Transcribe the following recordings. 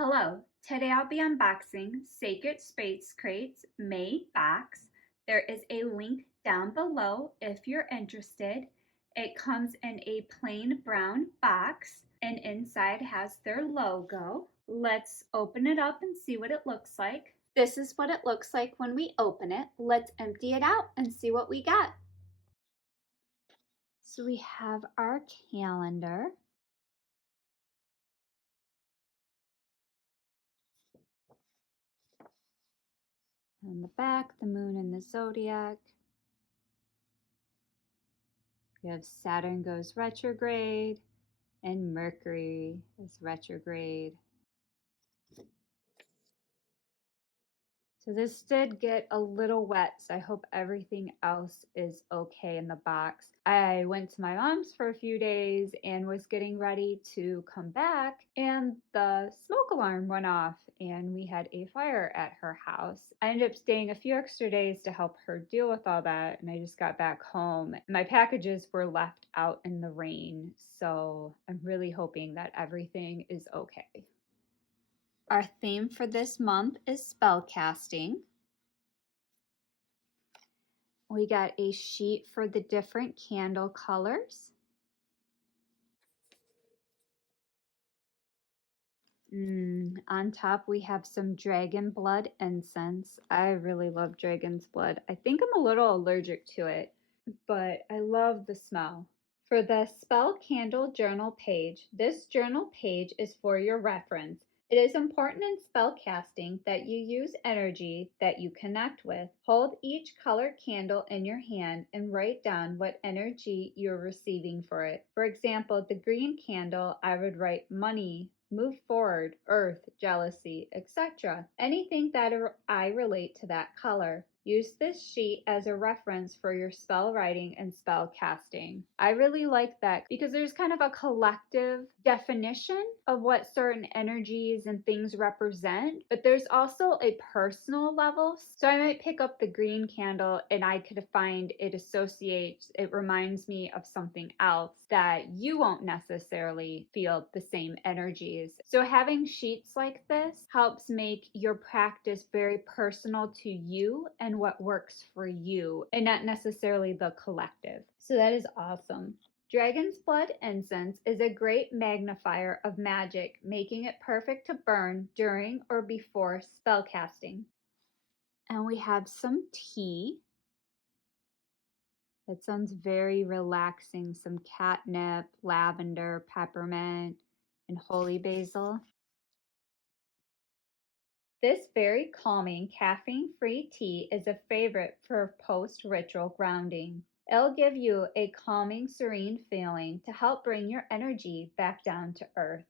Hello, today I'll be unboxing Sacred Space Crates May box. There is a link down below if you're interested. It comes in a plain brown box and inside has their logo. Let's open it up and see what it looks like. This is what it looks like when we open it. Let's empty it out and see what we got. So we have our calendar. On the back, the moon and the zodiac. We have Saturn goes retrograde and Mercury is retrograde. So this did get a little wet, so I hope everything else is okay in the box. I went to my mom's for a few days and was getting ready to come back, and the smoke alarm went off and we had a fire at her house. I ended up staying a few extra days to help her deal with all that, and I just got back home. My packages were left out in the rain, so I'm really hoping that everything is okay. Our theme for this month is spellcasting. We got a sheet for the different candle colors. On top we have some dragon blood incense. I really love dragon's blood. I think I'm a little allergic to it, but I love the smell. For the spell candle journal page, this journal page is for your reference. It is important in spellcasting that you use energy that you connect with. Hold each colored candle in your hand and write down what energy you're receiving for it. For example, the green candle, I would write money, move forward, earth, jealousy, etc. Anything that I relate to that color. Use this sheet as a reference for your spell writing and spell casting. I really like that because there's kind of a collective definition of what certain energies and things represent, but there's also a personal level. So I might pick up the green candle and I could find it associates, it reminds me of something else that you won't necessarily feel the same energies. So having sheets like this helps make your practice very personal to you and what works for you and not necessarily the collective. So that is awesome. Dragon's blood incense is a great magnifier of magic, making it perfect to burn during or before spellcasting. And we have some tea. That sounds very relaxing. Some catnip, lavender, peppermint, and holy basil. This very calming, caffeine-free tea is a favorite for post-ritual grounding. It'll give you a calming, serene feeling to help bring your energy back down to earth.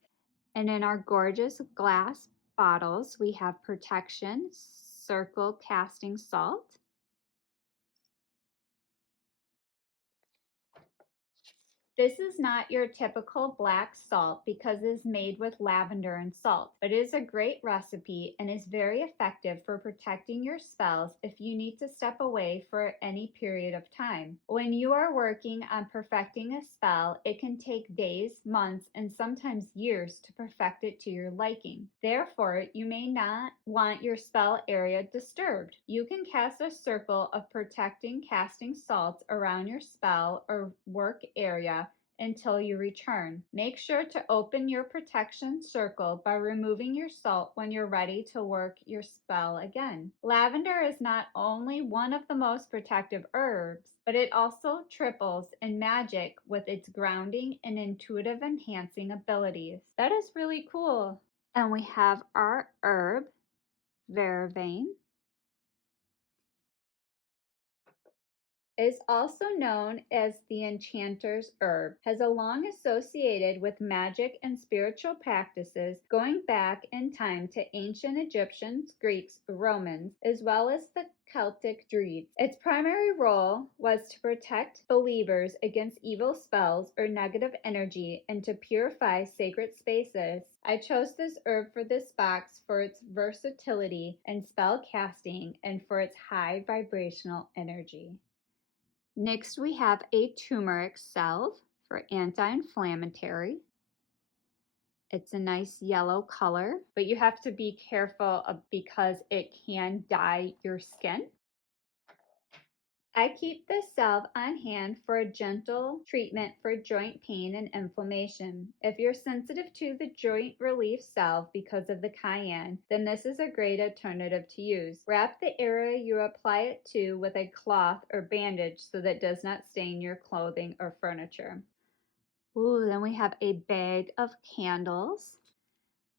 And in our gorgeous glass bottles, we have protection, circle casting salt. This is not your typical black salt because it is made with lavender and salt, but it is a great recipe and is very effective for protecting your spells if you need to step away for any period of time. When you are working on perfecting a spell, it can take days, months, and sometimes years to perfect it to your liking. Therefore, you may not want your spell area disturbed. You can cast a circle of protecting casting salts around your spell or work area until you return. Make sure to open your protection circle by removing your salt when you're ready to work your spell again. Lavender is not only one of the most protective herbs, but it also triples in magic with its grounding and intuitive enhancing abilities. That is really cool. And we have our herb, Vervain. Is also known as the enchanter's herb, has a long associated with magic and spiritual practices going back in time to ancient Egyptians, Greeks, Romans, as well as the Celtic Druids. Its primary role was to protect believers against evil spells or negative energy and to purify sacred spaces. I chose this herb for this box for its versatility and spell casting and for its high vibrational energy. Next, we have a turmeric salve for anti-inflammatory. It's a nice yellow color, but you have to be careful because it can dye your skin. I keep this salve on hand for a gentle treatment for joint pain and inflammation. If you're sensitive to the joint relief salve because of the cayenne, then this is a great alternative to use. Wrap the area you apply it to with a cloth or bandage so that it does not stain your clothing or furniture. Ooh, then we have a bag of candles.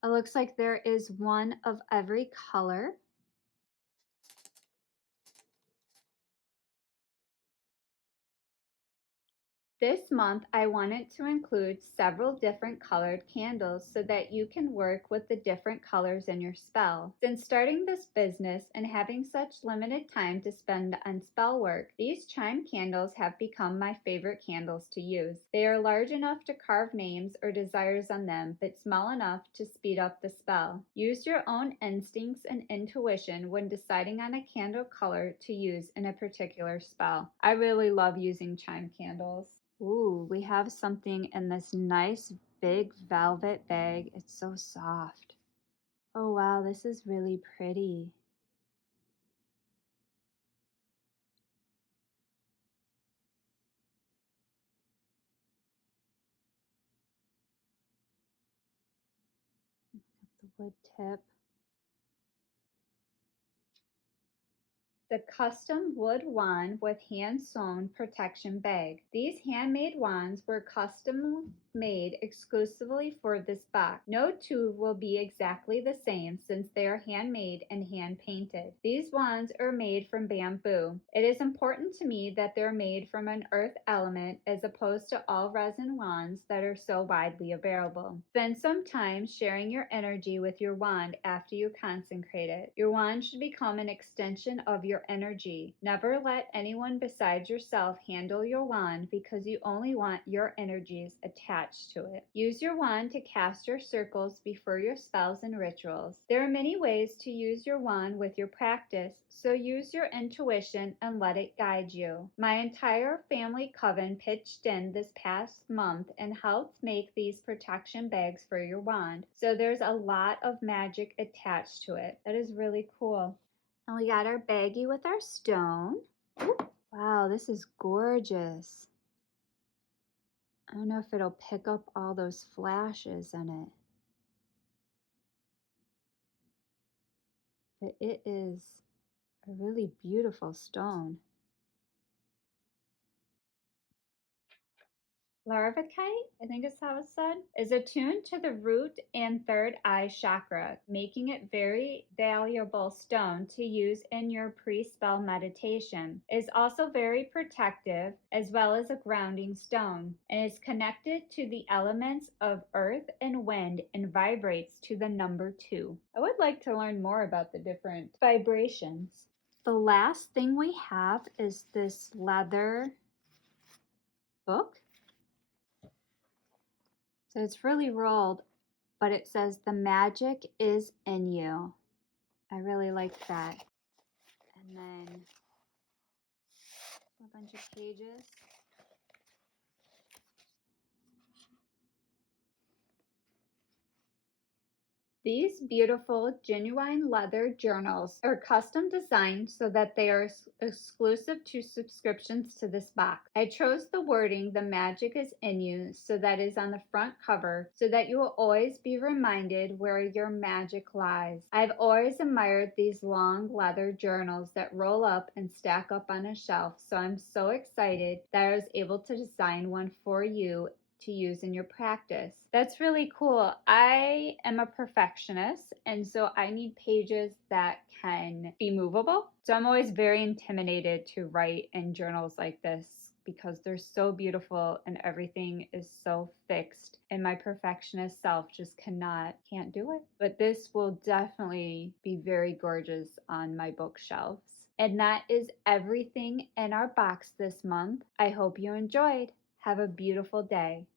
It looks like there is one of every color. This month, I wanted to include several different colored candles so that you can work with the different colors in your spell. Since starting this business and having such limited time to spend on spell work, these chime candles have become my favorite candles to use. They are large enough to carve names or desires on them, but small enough to speed up the spell. Use your own instincts and intuition when deciding on a candle color to use in a particular spell. I really love using chime candles. Ooh, we have something in this nice big velvet bag. It's so soft. Oh wow, this is really pretty. The wood tip. The custom wood wand with hand-sewn protection bag. These handmade wands were custom made exclusively for this box. No two will be exactly the same since they are handmade and hand painted. These wands are made from bamboo. It is important to me that they're made from an earth element as opposed to all resin wands that are so widely available. Spend some time sharing your energy with your wand after you consecrate it. Your wand should become an extension of your energy. Never let anyone besides yourself handle your wand because you only want your energies attached to it. Use your wand to cast your circles before your spells and rituals. There are many ways to use your wand with your practice, so use your intuition and let it guide you. My entire family coven pitched in this past month and helped make these protection bags for your wand, so there's a lot of magic attached to it. That is really cool. And we got our baggie with our stone. Ooh, wow, this is gorgeous. I don't know if it'll pick up all those flashes in it. But it is a really beautiful stone. Larvacite, I think is how it's said, is attuned to the root and third eye chakra, making it very valuable stone to use in your pre-spell meditation. It is also very protective as well as a grounding stone and is connected to the elements of earth and wind and vibrates to the number 2. I would like to learn more about the different vibrations. The last thing we have is this leather book. So it's really rolled, but it says the magic is in you. I really like that. And then a bunch of pages. These beautiful genuine leather journals are custom designed so that they are exclusive to subscriptions to this box. I chose the wording "The magic is in you" so that is on the front cover so that you will always be reminded where your magic lies. I've always admired these long leather journals that roll up and stack up on a shelf, so I'm so excited that I was able to design one for you to use in your practice. That's really cool. I am a perfectionist, and so I need pages that can be movable. So I'm always very intimidated to write in journals like this because they're so beautiful and everything is so fixed, and my perfectionist self just can't do it. But this will definitely be very gorgeous on my bookshelves. And that is everything in our box this month. I hope you enjoyed. Have a beautiful day.